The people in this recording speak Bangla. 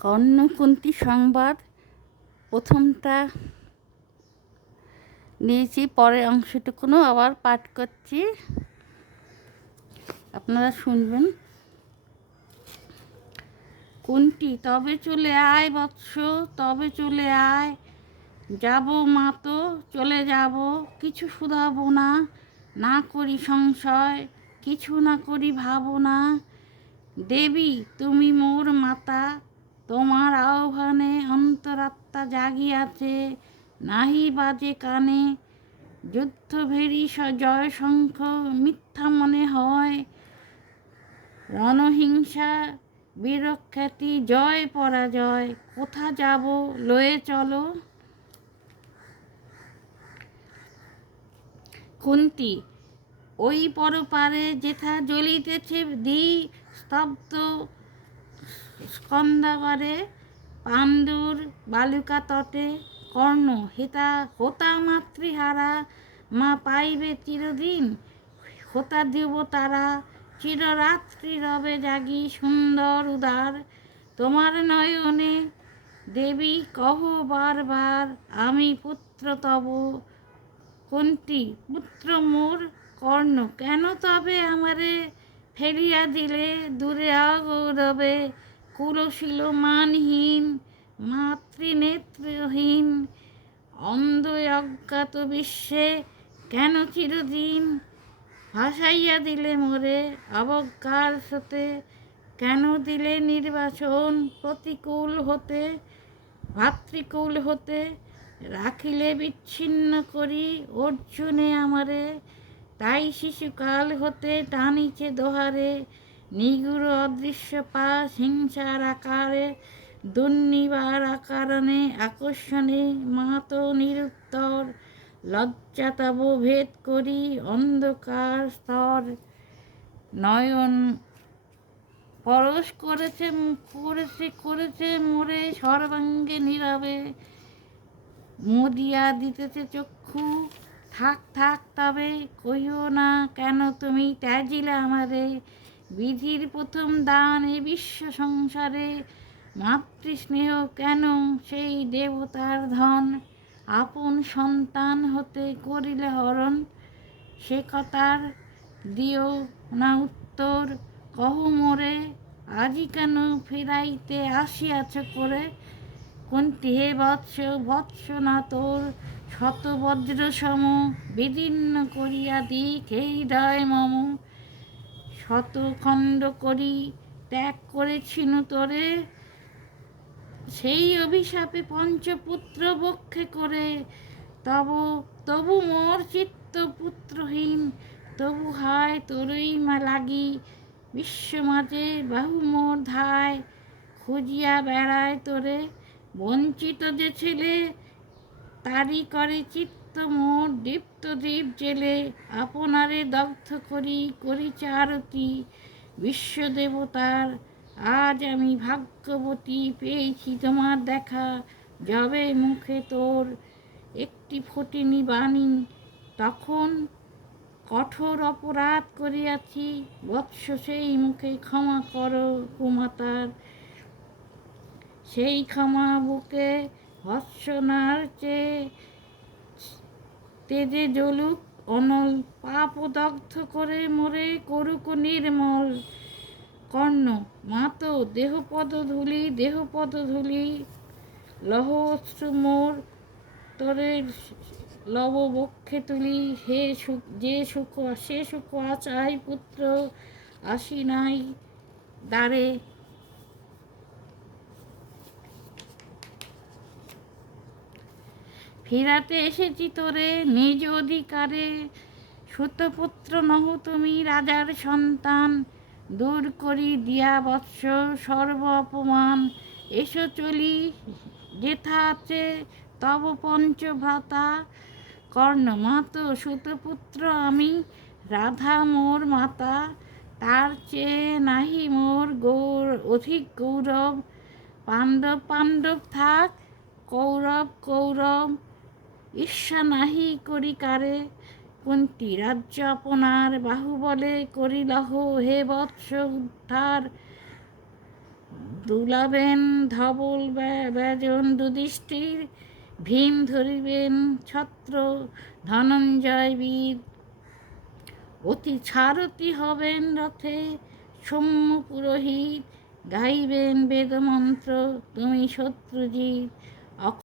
কর্ণ-কুন্তী সংবাদ প্রথমটা নিয়েছি, পরের অংশটুকুনও আবার পাঠ করছি, আপনারা শুনবেন। কুন্তী, তবে চলে আয় বৎস, তবে চলে আয়। যাব মা তো চলে যাব, কিছু শুধাবো না, না করি সংশয়, কিছু না করি ভাবনা। দেবী তুমি মোর মাতা, তোমার আহ্বানে অন্তরাত্মা জাগিয়াছে, নাহি বাজে কানে। যুদ্ধ ভেরি জয় শঙ্খ মিথ্যা মনে হয়, রণহিংসা বীরখ্যাতি জয় পরাজয়। কোথা যাব লয়ে চলো। কুন্তী, ওই পরপারে যেথা জ্বলিতেছে দ্বি স্তব্ধ স্কন্দাবারে, পাণ্ডুর বালুকা তটে। কর্ণ, হেতা হোতা মাতৃহারা, মা পাইবে চিরদিন। হোতা দিব তারা, চিররাত্রি রবে জাগি সুন্দর উদার তোমার নয়নে। দেবী কহ বারবার, আমি পুত্র তব। কুন্তী, পুত্র মোর। কর্ণ, কেন তবে আমারে ফেলিয়া দিলে দূরে অগৌরবে। কুলশীল মানহীন, মাতৃনেত্রহীন, অন্ধ অজ্ঞাত বিশ্বে কেন চিরদিন ভাসাইয়া দিলে মোরে অবজ্ঞার স্রোতে। কেন দিলে নির্বাসন প্রতিকূল হতে, ভাতৃকুল হতে। রাখিলে বিচ্ছিন্ন করি অর্জুনে আমারে, তাই শিশুকাল হতে টানিছে দোহারে। নিগুড় অদৃশ্য পাশ হিংসার আকারে, দুর্নিবার আকারণে আকর্ষণে মাহাতো নিরুত্তর। লজ্জা তব ভেদ করি অন্ধকার স্তর। নয়ন পরশ করেছে করেছে করেছে মোরে সর্বাঙ্গে নীরবে। মুদিয়া দিতেছে চক্ষু, থাক থাক তবে কহিও না কেন তুমি ত্যাজিলে আমারে। বিধির প্রথম দান এ বিশ্ব সংসারে, মাতৃস্নেহ কেন সেই দেবতার ধন। আপন সন্তান হতে করিলে হরণ, সে কথার দিও না উত্তর। কহ মোরে আজি কেন ফিরাইতে আসিয়াছ করে। কুন্তী, হে বৎস ভৎসনা তোর শত বজ্র সম, বিদীর্ণ করিয়া দিক হে হৃদয় মম। শত খণ্ড করি ত্যাগ করেছিনু তোরে, সেই অভিশাপে পঞ্চপুত্র বক্ষে করে। তবু মোর চিত্ত পুত্রহীন, তবু হায় তোরই লাগি বিশ্ব মাঝে বাহু মোর ধায়। খুঁজিয়া বেড়ায় তোরে বঞ্চিত যে ছেলে, তারি করে চিত্ত মোর দীপ্ত দীপ জেলে। আপনারে দগ্ধ করি করিছে আরতি বিশ্বদেবতার। আজ আমি ভাগ্যবতী পেয়েছি তোমার দেখা, যাবে মুখে তোর একটি ফটিনী বাণী। তখন কঠোর অপরাধ করিয়াছি বৎস, সেই মুখে ক্ষমা করো কুমাতার। সেই ক্ষমা বুকে ভৎসনার চেয়ে তেজে জ্বলুক অনল। পাপ দগ্ধ করে মোরে করুক নির্মল। কর্ণ, মাতো দেহপদ ধুলি দেহপদ ধুলি, লহ অশ্রু মোর তোরে লব বক্ষে তুলি। হে সুখ যে সুখ সে সুখ চাই পুত্র, আসি নাই দ্বারে। ফিরাতে এসেছি তোরে নিজ অধিকারে। সুতপুত্র নহ তুমি রাজার সন্তান, দূর করি দিয়া বৎস সর্ব অপমান। এসো চলি যেথা আছে তব পঞ্চভ্রাতা, কর্ণ মাত সুতপুত্র আমি, রাধা মোর মাতা, তার চেয়ে নাহি মোর অধিক গৌরব। পাণ্ডব পাণ্ডব থাক, কৌরব কৌরব, ঈর্ষা নাহি করি কারে, কুন্তি রাজ্য আপনার বাহুবলে করিলহ হে বৎস উদ্ধার। দুলাবেন ধবল ব্যজন যুধিষ্ঠির, ভীম ধরিবেন ছত্র ধনঞ্জয় বীর। অতি সারথি হবেন রথে সৌম্য পুরোহিত, গাইবেন বেদমন্ত্র তুমি শত্রুজিৎ।